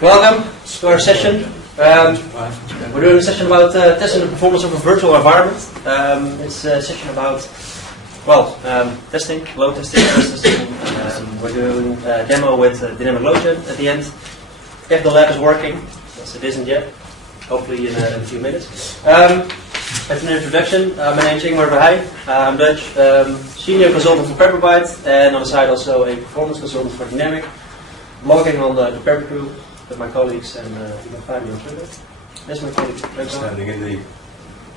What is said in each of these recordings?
Welcome to our session. We're doing a session about testing the performance of a virtual environment. It's a session about, testing, load testing, stress testing. We're doing a demo with dynamic load gen at the end. If the lab is working, as it isn't yet, hopefully in a few minutes. As an introduction, my name is Ingmar Verheij. I'm Dutch, senior consultant for Pepperbyte, and on the side also a performance consultant for Dynamic. Blogging on the Pepper Crew with my colleagues, and you can find me on Twitter. That's my colleague. Standing in the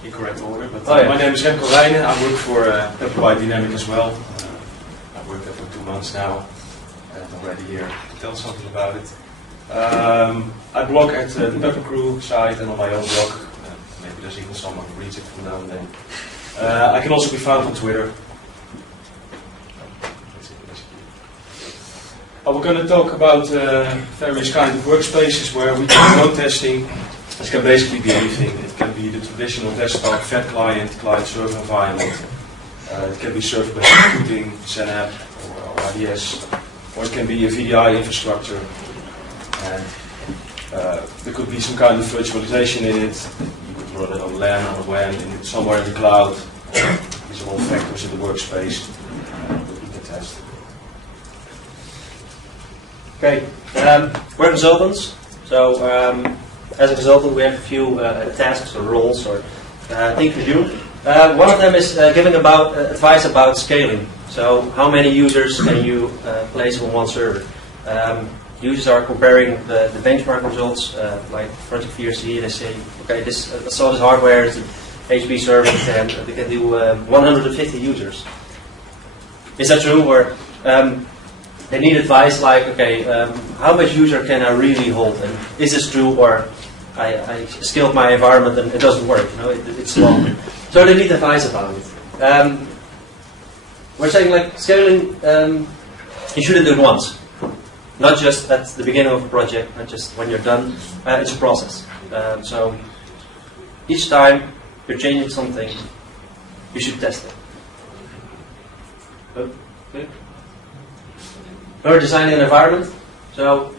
incorrect order, but my name is Remco Rijnen. I work for Pepperbyte Dynamic as well. I've worked there for 2 months now, and I'm ready here to tell something about it. I blog at the Pepper Crew site and on my own blog. Maybe there's even someone who reads it from now and then. I can also be found on Twitter. We're going to talk about various kinds of workspaces where we can do load testing. This can basically be anything. It can be the traditional desktop, fat client, client-server environment. It can be server-based computing, XenApp or IDS. Or it can be a VDI infrastructure. And there could be some kind of virtualization in it. You could run it on LAN or WAN, somewhere in the cloud. These are all factors in the workspace that we can test. Okay, we're consultants. So as a consultant, we have a few tasks or roles or things to do. One of them is giving advice about scaling. So how many users can you place on one server? Users are comparing the benchmark results, like front of VRC. They say, okay, I saw this hardware is an HP server, and they can do 150 users. Is that true? Or they need advice like, okay, how much user can I really hold? And is this true? Or I scaled my environment and it doesn't work. You know, it's slow. So they need advice about it. We're saying like scaling, you shouldn't do it once. Not just at the beginning of a project, not just when you're done. It's a process. So each time you're changing something, you should test it. Okay. We're designing an environment. So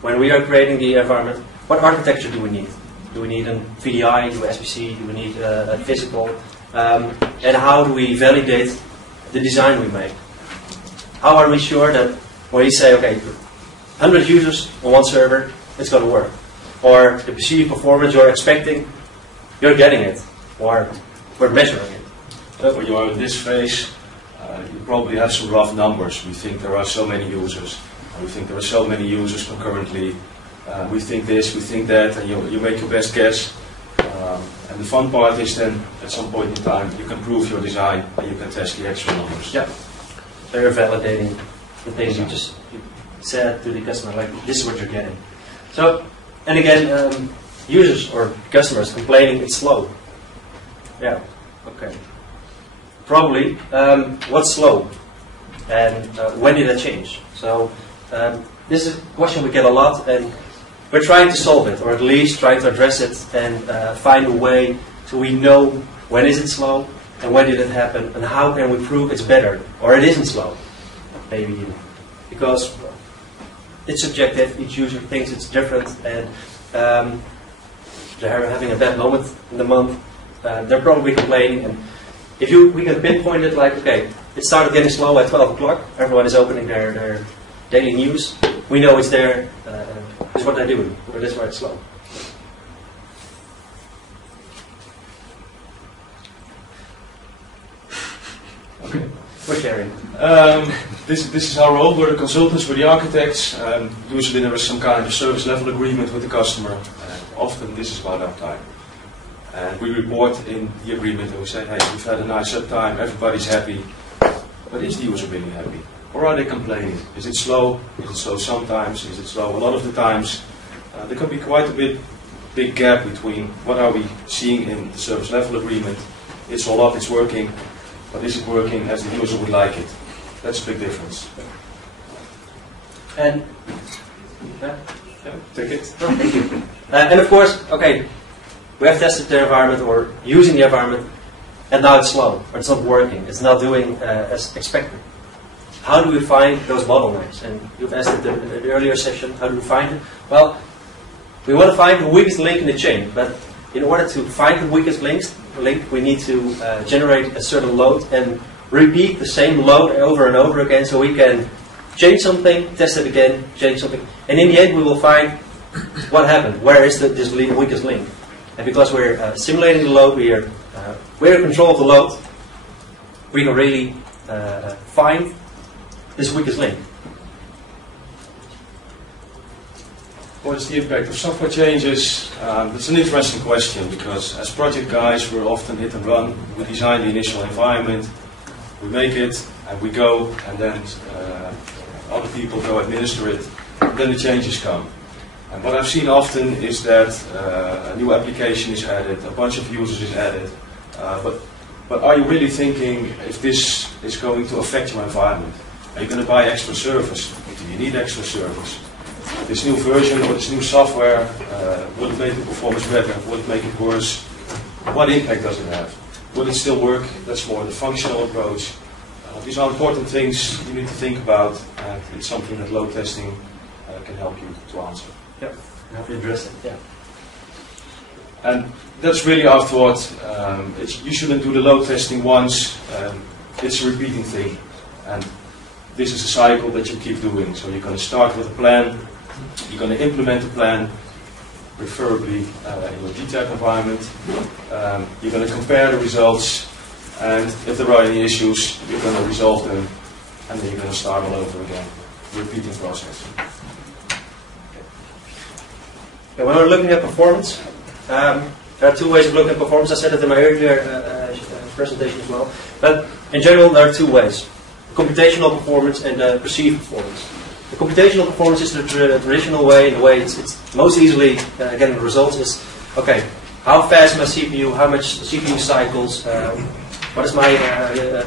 when we are creating the environment, what architecture do we need? Do we need a VDI, do SBC, do we need a physical? And how do we validate the design we make? How are we sure that when you say, okay, 100 users on one server, it's going to work? Or the perceived performance you're expecting, you're getting it. Or we're measuring it. So when you are in this phase, you probably have some rough numbers. We think there are so many users. We think there are so many users concurrently. We think this, we think that, and you make your best guess. And the fun part is then, at some point in time, you can prove your design and you can test the actual numbers. Yeah. So you're validating the things you just said to the customer, like this is what you're getting. So, and again, users or customers complaining it's slow. Yeah, okay. Probably, what's slow? And when did that change? So, this is a question we get a lot, and we're trying to solve it, or at least trying to address it and find a way so we know when is it slow, and when did it happen, and how can we prove it's better, or it isn't slow, maybe even. Because it's subjective, each user thinks it's different, and they're having a bad moment in the month, they're probably complaining, and if we can pinpoint it like, okay, it started getting slow at 12 o'clock, everyone is opening their daily news, we know it's there, it's what they're doing, or that's why it's slow. Okay. We're sharing. This is our role. We're the consultants, we're the architects. Usually there is some kind of service level agreement with the customer. Often this is about uptime. And we report in the agreement and we say, hey, we've had a nice uptime, everybody's happy. But is the user really happy? Or are they complaining? Is it slow? Is it slow sometimes? Is it slow a lot of the times? There can be quite a big gap between what are we seeing in the service level agreement. It's all up, it's working. But is it working as the user would like it? That's a big difference. And take it. Thank you. And of course, okay, we have tested the environment or using the environment. and now it's slow, or it's not working, it's not doing as expected. How do we find those bottlenecks? And you've asked it in the earlier session, how do we find it? Well, we want to find the weakest link in the chain, but in order to find the weakest link, we need to generate a certain load and repeat the same load over and over again, so we can change something, test it again, change something, and in the end we will find what happened, where is this weakest link. And because we're simulating the load, we're in control of the load, we can really find this weakest link. What is the impact of software changes? That's an interesting question, because as project guys we're often hit and run. We design the initial environment, we make it, and we go, and then other people go administer it, and then the changes come. And what I've seen often is that a new application is added, a bunch of users is added, but are you really thinking if this is going to affect your environment? Are you going to buy extra servers? Do you need extra servers? This new version or this new software, will it make the performance better? Will it make it worse? What impact does it have? Will it still work? That's more the functional approach. These are important things you need to think about, and it's something that load testing can help you to answer. Yeah, help you address it. Yeah. And that's really afterward. You shouldn't do the load testing once. It's a repeating thing, and this is a cycle that you keep doing. So you're going to start with a plan. You're going to implement the plan, preferably in your detailed environment. You're going to compare the results, and if there are any issues, you're going to resolve them, and then you're going to start all over again. Repeating process. Okay, when we're looking at performance, there are two ways of looking at performance. I said it in my earlier presentation as well. But in general, there are two ways: computational performance and perceived performance. The computational performance is the traditional way, the way it's most easily getting the results is, okay, how fast my CPU, how much CPU cycles, what is my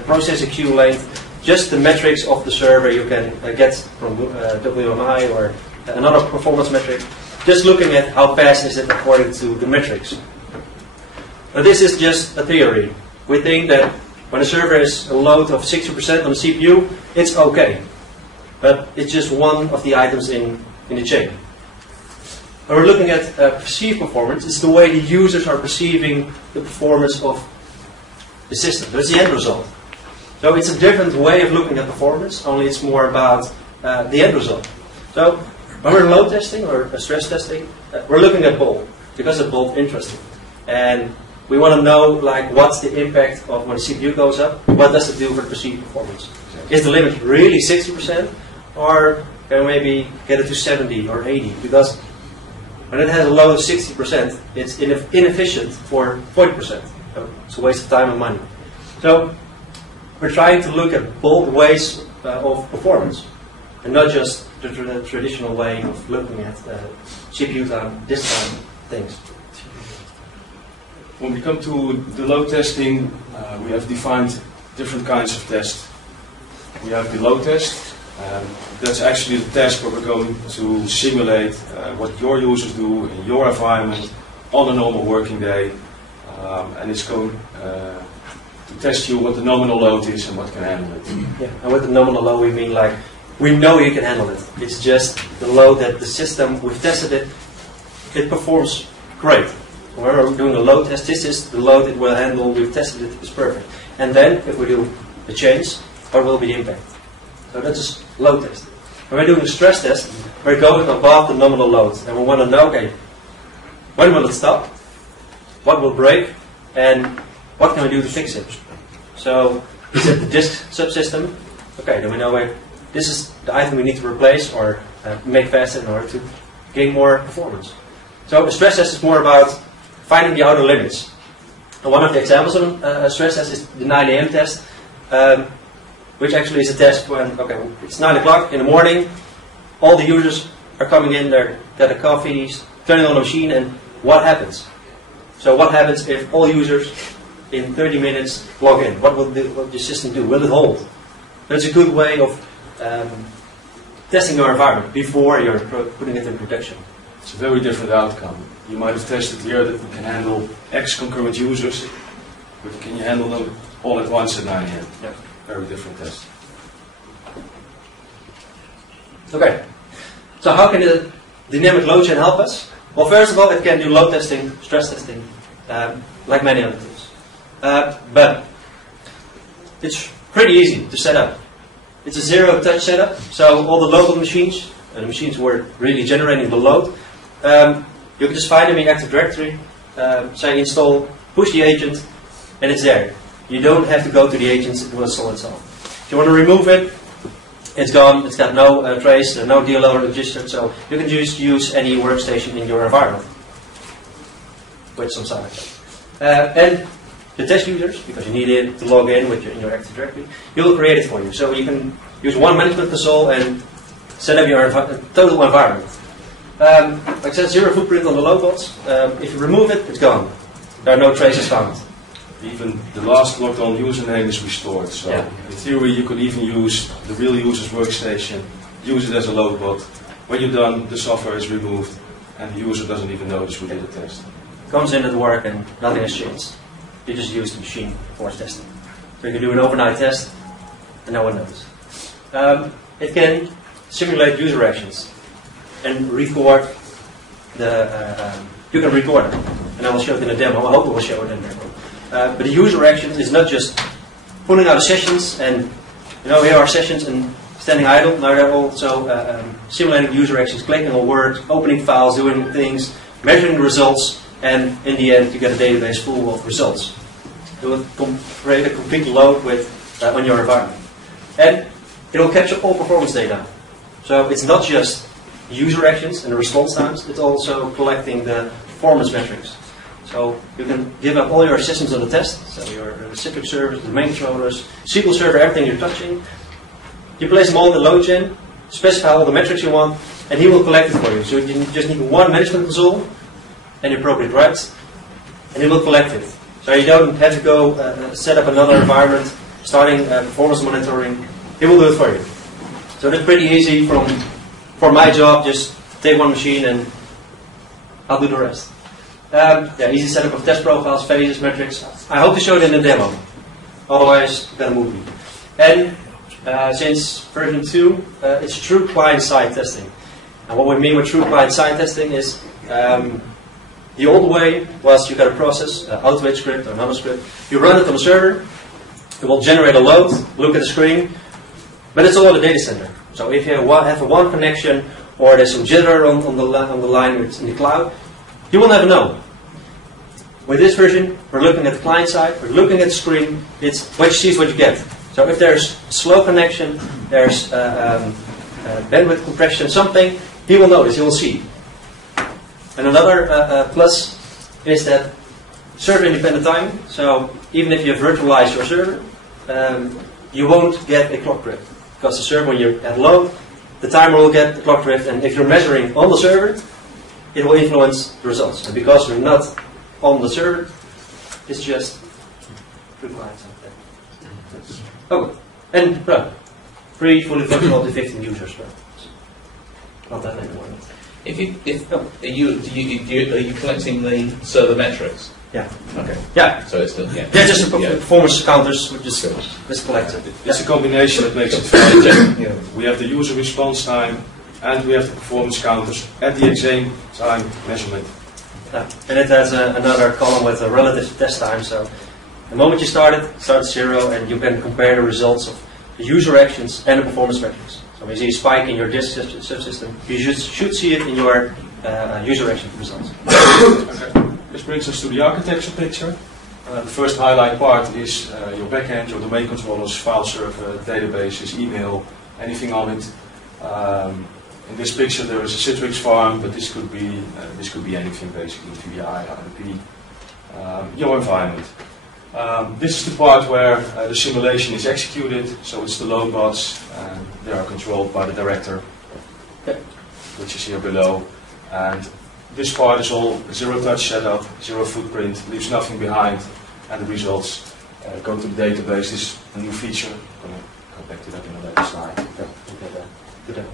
processor queue length, just the metrics of the server you can get from WMI or another performance metric, just looking at how fast is it according to the metrics. But this is just a theory. We think that when a server is a load of 60% on the CPU, it's okay. But it's just one of the items in the chain. When we're looking at perceived performance, it's the way the users are perceiving the performance of the system. That's the end result. So it's a different way of looking at performance, only it's more about the end result. So when we're load testing or stress testing, we're looking at both, because it's both interesting. And we want to know, like, what's the impact of when the CPU goes up? What does it do for the perceived performance? Is the limit really 60%? Or can we maybe get it to 70 or 80? Because when it has a load of 60%, it's inefficient for 40%. So it's a waste of time and money. So we're trying to look at both ways of performance, and not just the traditional way of looking at CPU time, disk time things. When we come to the load testing, we have defined different kinds of tests. We have the load test. That's actually the test where we're going to simulate what your users do in your environment on a normal working day. And it's going to test you what the nominal load is and what can handle it. Yeah, and with the nominal load we mean, like, we know you can handle it. It's just the load that the system, we've tested it, it performs great. When we're doing a load test, this is the load it will handle, we've tested it, it's perfect. And then, if we do a change, what will be the impact? So that's just load test. When we're doing a stress test, we're going above the nominal load. And we want to know, okay, when will it stop? What will break? And what can we do to fix it? So, is it the disk subsystem? Okay, then we know, wait, this is the item we need to replace or make faster in order to gain more performance. So, a stress test is more about finding the outer limits. And one of the examples of a stress test is the 9 AM test, which actually is a test when, okay, it's 9 o'clock in the morning, all the users are coming in, they're getting coffees, turning on the machine, and what happens? So what happens if all users in 30 minutes log in? What will the system do? Will it hold? That's a good way of testing your environment before you're putting it in production. It's a very different outcome. You might have tested here that we can handle X concurrent users, But can you handle them all at once at 9 AM? Yeah. Very different test. Okay. So how can the dynamic load chain help us? Well, first of all, it can do load testing, stress testing, like many other tools. But it's pretty easy to set up. It's a zero-touch setup, so all the local machines, and the machines were really generating the load, you can just find them in Active Directory, say install, push the agent, and it's there. You don't have to go to the agents, it will install itself. If you want to remove it, it's gone, it's got no trace, no DLL registered, so you can just use any workstation in your environment with some side effect. And the test users, because you need it to log in in your Active Directory, it will create it for you. So you can use one management console and set up your total environment. Like I said, zero footprint on the loadbots. If you remove it, it's gone. There are no traces found. Even the last logged on username is restored. So Yeah. in theory, you could even use the real user's workstation, use it as a load bot. When you're done, the software is removed, and the user doesn't even notice we did a test. Comes in at work and nothing has changed. You just use the machine for testing. So you can do an overnight test and no one knows. It can simulate user actions and record you can record them. And I will show it in a demo. I hope I will show it in a demo. But the user action is not just pulling out the sessions and, here are sessions and standing idle. Now they're also simulating user actions, clicking on words, opening files, doing things, measuring the results, and in the end you get a database full of results. It will create a complete load on your environment. And it will capture all performance data. So it's not just user actions and the response times, it's also collecting the performance metrics. So you can give up all your systems on the test, so your Citrix servers, the main controllers, SQL Server, everything you're touching. You place them all in the load chain, specify all the metrics you want, and he will collect it for you. So you just need one management console and the appropriate rights, and he will collect it. So you don't have to go set up another environment, starting performance monitoring. He will do it for you. So that's pretty easy for my job. Just take one machine and I'll do the rest. Easy setup of test profiles, phases, metrics. I hope to show it in the demo. Otherwise, you're gonna move me. And since version 2, it's true client-side testing. And what we mean with true client-side testing is the old way was you got a process, Automate script or another script. You run it on the server. It will generate a load, look at the screen, but it's all at the data center. So if you have a one connection or there's some jitter on the line in the cloud, you will never know. With this version, we're looking at the client side, we're looking at the screen, it's what you see is what you get. So if there's slow connection, there's bandwidth compression, something, he will notice, he will see. And another plus is that server independent timing. So even if you virtualize your server, you won't get a clock drift. Because the server, when you're at load, the timer will get the clock drift, and if you're measuring on the server, it will influence the results. And because you're not on the server, it's just true client side. Okay. And free, fully functional to 15 users. Not that many more. Are you collecting the server metrics? Yeah. Okay. Yeah. So it's still Yeah, just the performance counters which is collected. It's a combination that makes it fun. We have the user response time and we have the performance counters at the same time measurement. Yeah. And it has another column with a relative test time. So the moment you start at 0, and you can compare the results of the user actions and the performance metrics. So when you see a spike in your disk subsystem, you should see it in your user action results. Okay. This brings us to the architecture picture. The first highlight part is your backend, your domain controllers, file server, databases, email, anything on it. In this picture there is a Citrix farm, but this could be anything basically, VDI, RDP, your environment. This is the part where the simulation is executed, so it's the load bots, and they are controlled by the director, which is here below. And this part is all zero-touch setup, zero footprint, leaves nothing behind, and the results go to the database. This is a new feature. I'm going to come back to that in a later slide. Good.